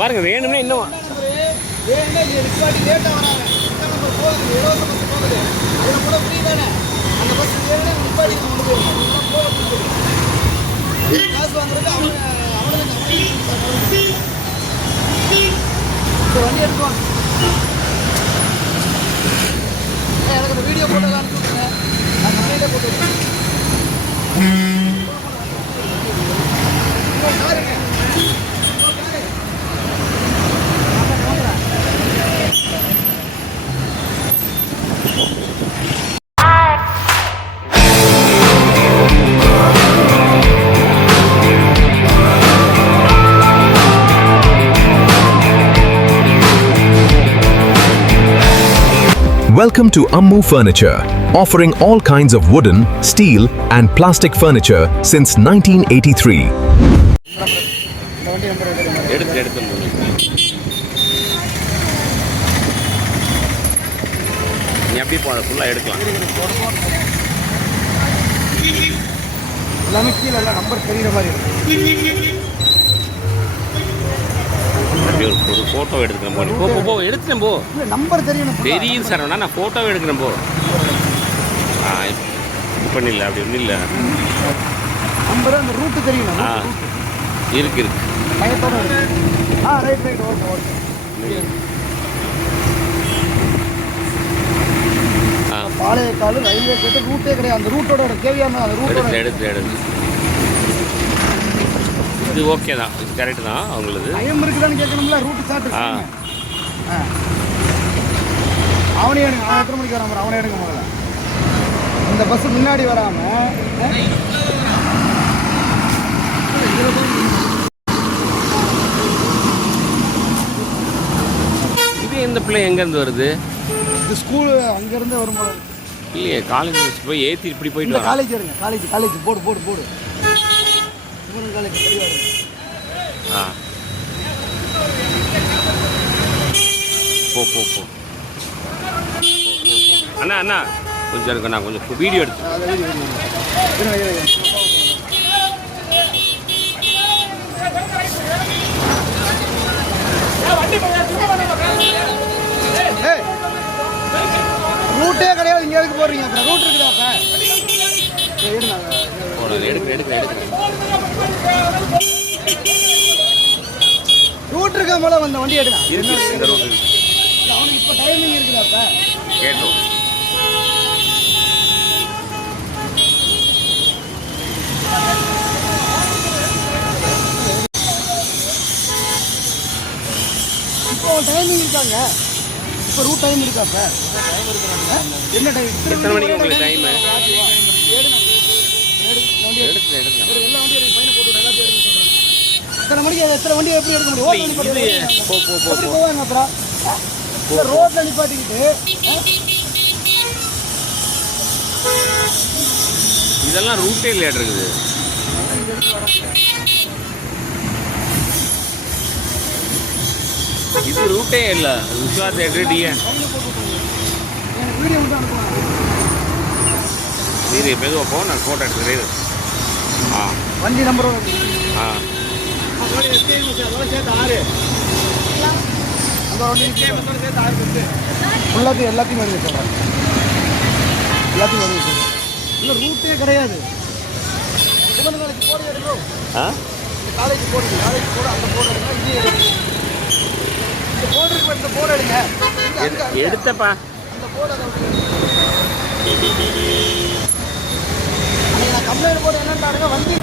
பாருங்க வேணும்னா இன்னும் வேணும்னா நிப்பாட்டி லேட்டாக வராங்க. நம்ம போகுது இலவச பஸ் போகுது, அதில் கூட ஃப்ரீ தானே. அந்த பஸ் வேணும்னா நிப்பாட்டி கொண்டு போயிருக்கோம். போக காசு வாங்குறது அவனுக்கு வண்டி எடுத்துவாங்க. எனக்கு அந்த வீடியோ போட்டு அனுப்பிச்சுடுங்க, நான் கம்ப்ளைண்டே போட்டு Welcome to Ammu Furniture, offering all kinds of wooden, steel and plastic furniture since 1983. எடுத்து நீ எப்படி போன ஃபுல்லாக எடுக்கலாம். எல்லாமே கீழே எல்லாம் நம்பர் தெரிகிற மாதிரி இருக்கும். ஒரு ஃபோட்டோ எடுத்துக்கிறேன் போ எடுத்துட்டேன் போ. இல்லை நம்பர் தெரியணும். தெரியும் சார், நான் ஃபோட்டோவை எடுக்கிறேன் போ. இது பண்ணிடல அப்படி ஒன்றும் இல்லை. நம்பர் அந்த ரூட்டு தெரியணும். இருக்கு பயத்தோட ரைட் ஓகே. பாளையக்காடு ரயில்வே கேட்டு ரூட்டே கிடையாது. அந்த ரூட்டோட கேவியான அந்த ரூட்டோட எடுத்து இது ஓகே தான், இது கரெக்டு தான். அவங்களுக்கு டைம் இருக்குதான்னு கேட்கணும்ல. ரூட்டு சாப்பிட்டு அவனே எடுங்க. அவன் எத்தனை மணிக்கு வராம அவனே எடுங்க முதல்ல. இந்த பஸ் முன்னாடி வராமல் இது எந்த பிள்ளை எங்கேருந்து வருது? இது ஸ்கூலு அங்கேருந்து வரும்போது இல்லையே, காலேஜ் போய் ஏற்றி இப்படி போயிட்டு காலேஜ் எடுங்க. காலேஜ் போடு காலேஜ் தெரியாது. போ அண்ணா கொஞ்சம் இருக்கு. நான் கொஞ்சம் வீடியோ எடுத்து ரூட்டே கிடையாது. இங்கே எதுக்கு போடுறீங்க? அப்புறம் ரூட் இருக்குதா? எடுக்கிறேன். ரூட் இருக்க போல வந்த வண்டி எடுக்கலாம். இந்த ரூட் அவனுக்கு இப்போ டைமிங் இருக்குதா? கேட்டோம். இப்போ டைமிங் இருக்காங்க. இப்போ ரூட் டைம் இருக்கா சார்? என்ன டைம்? எத்தனை மணிக்கு உங்களுக்கு டைமு? எடுக்கலாம். எல்லா வண்டியும் எனக்கு பையனை போட்டு எல்லாத்தையும் எடுக்க சொல்கிறேன். எத்தனை மணிக்கு எத்தனை வண்டி எப்படி எடுக்க முடியும்? போவாங்க அப்புறம் ரோட்டில் நிப்பாட்டிக்கிட்டு. இதெல்லாம் ரூட்டே இல்லையா இருக்குது? இது ரூட்டே இல்லை. விஸ்வாஸ் எடுடியே வீடியோ மட்டும் அனுப்புவாங்க. நீ மெதுவாக போ, நான் ஃபோட்டோ எடுத்துக்கிறேன். வண்டி நம்பரோட சேர்த்து 6 அந்த வண்டி சேர்த்து 6 எல்லாத்தையும் வந்து சொல்கிறேன். எல்லாத்தையும் வந்து சொல்கிறேன். இல்லை ரூட்டே கிடையாது. காலேஜ் போடுறது எடுக்கணும். காலேஜ் போடுது. காலேஜ் போட அந்த போர்டு எடுங்க. இங்கே இந்த போர்டு இருக்கு. இந்த போர்டு எடுங்க. எடுத்தப்பா அந்த போர்டு அதை நான் கம்ப்ளைண்ட் போட்டு என்னன்றாருங்க வண்டி